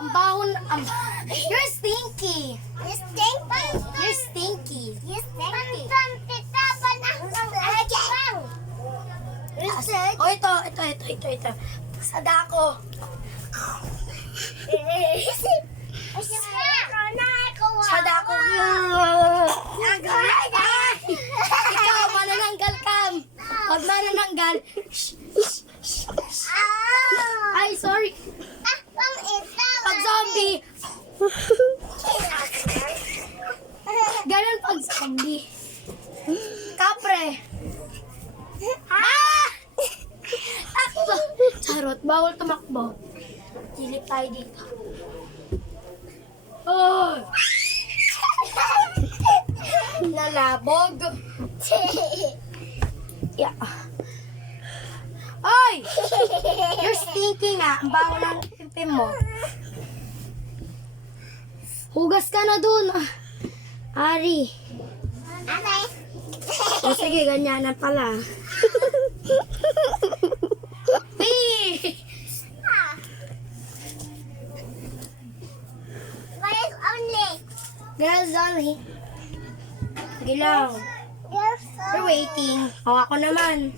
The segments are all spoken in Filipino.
Ang baho na, you're stinky. You stinky. You're stinky. You stinky. Oh, ito. Sada ako. Sada ako. Ikaw, manananggal ka. Pag manananggal. Ay, sorry. Pag zombie. Ganun pag zombie. Kapre. Takbo. Charot, bawal tumakbo. Silip tayo dito. Oh! Nalabog. Yeah. Oy! You're stinking nga. Ang baho ng pimpim mo. Hugas ka na dun. Ari. O sige, ganyanan pala. Pee! Girls only. Sige lang. We're waiting. O, ako naman.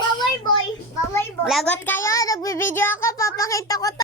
Power boy. Lagot kayo. Nagbibideo ako. Papakita ko to.